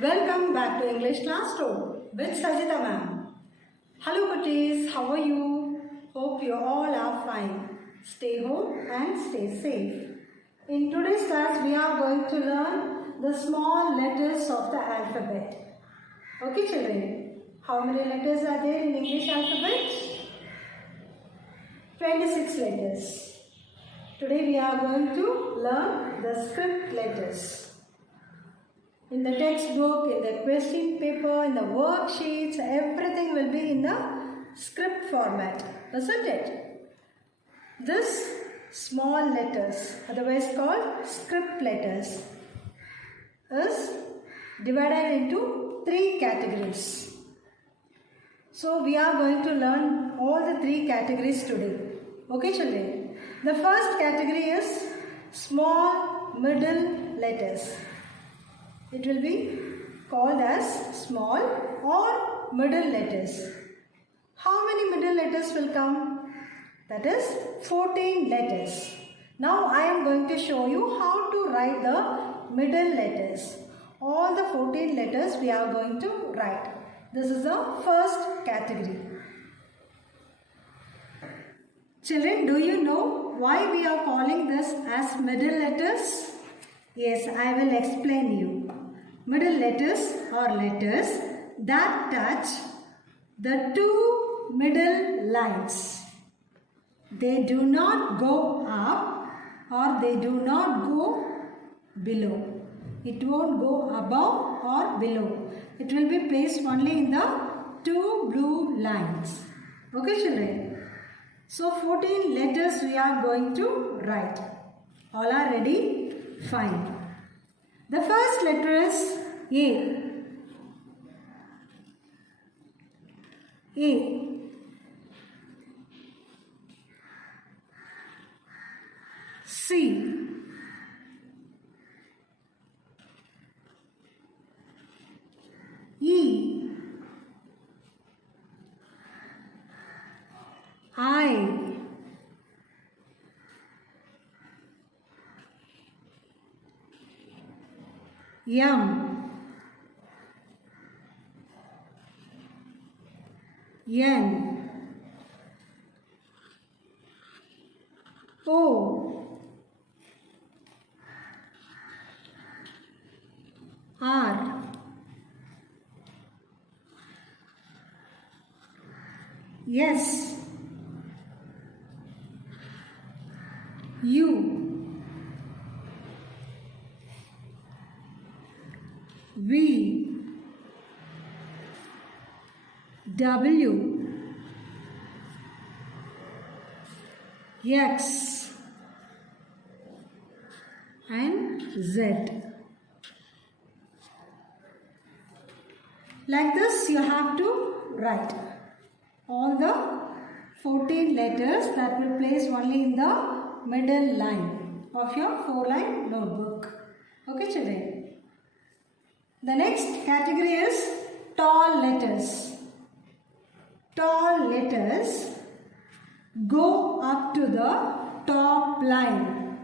Welcome back to English Classroom with Sajita ma'am. Hello cuties, how are you? Hope you all are fine. Stay home and stay safe. In today's class, we are going to learn the small letters of the alphabet. Okay children, how many letters are there in English alphabet? 26 letters. Today we are going to learn the script letters. In the textbook, in the question paper, in the worksheets, everything will be in the script format, isn't it? This small letters, otherwise called script letters, is divided into 3 categories. So we are going to learn all the 3 categories today. Okay children? The first category is small middle letters. It will be called as small or middle letters. How many middle letters will come? That is 14 letters. Now I am going to show you how to write the middle letters. All the 14 letters we are going to write. This is the first category. Children, do you know why we are calling this as middle letters? Yes, I will explain you. Middle letters are letters that touch the 2 middle lines. They do not go up or they do not go below. It won't go above or below. It will be placed only in the 2 blue lines. Okay children? So 14 letters we are going to write. All are ready? Fine. The first letter is A. A. C. E. I. M. N. O. R. S. U. V. W. X. And Z. Like this you have to write all the 14 letters that will place only in the middle line of your 4-line notebook. Okay children? The next category is tall letters. Tall letters go up to the top line.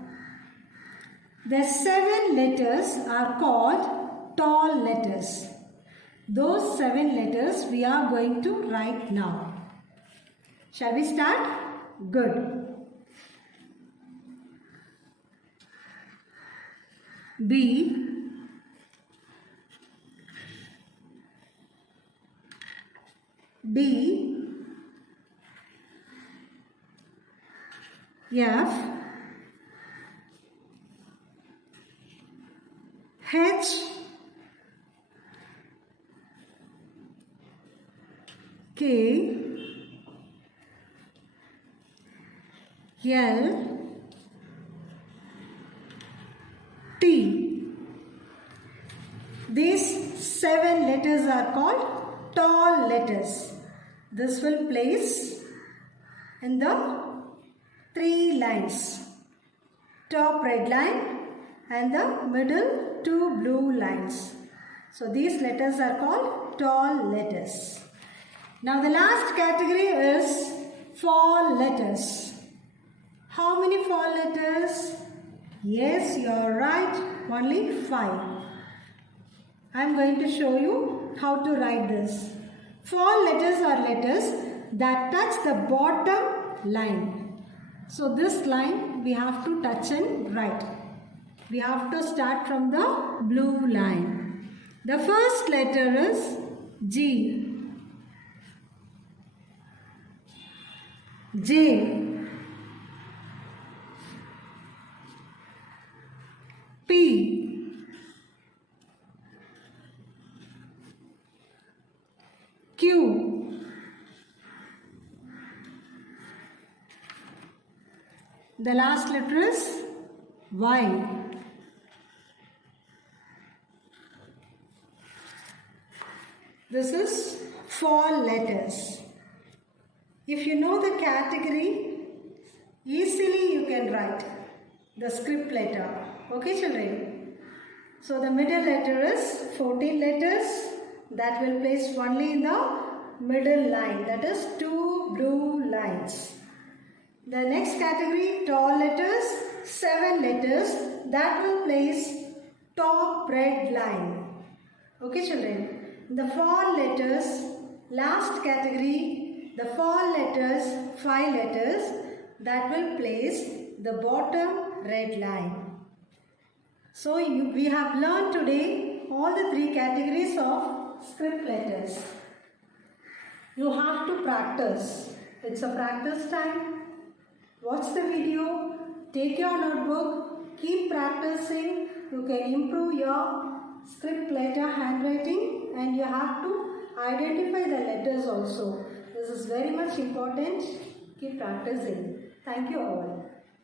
The 7 letters are called tall letters. Those 7 letters we are going to write now. Shall we start? Good. B. D. F. H. K. L. T. These 7 letters are called tall letters. This will place in the 3 lines. Top red line and the middle 2 blue lines. So these letters are called tall letters. Now the last category is fall letters. How many fall letters? Yes, you are right. Only 5. I am going to show you how to write this. Fall letters are letters that touch the bottom line. So this line we have to touch and write. We have to start from the blue line. The first letter is G. J. P. Q. The last letter is Y. This is fall letters. If you know the category, easily you can write the script letter. Okay, children? So the middle letter is 14 letters that will place only in the middle line, that is 2 blue lines. The next category, tall letters, 7 letters that will place top red line. Okay, children? The fall letters, last category, the fall letters, 5 letters that will place the bottom red line. So we have learned today all the 3 categories of script letters. You have to practice. It's a practice time. Watch the video, take your notebook, keep practicing. You can improve your script letter handwriting, and you have to identify the letters also. This is very much important. Keep practicing. Thank you all.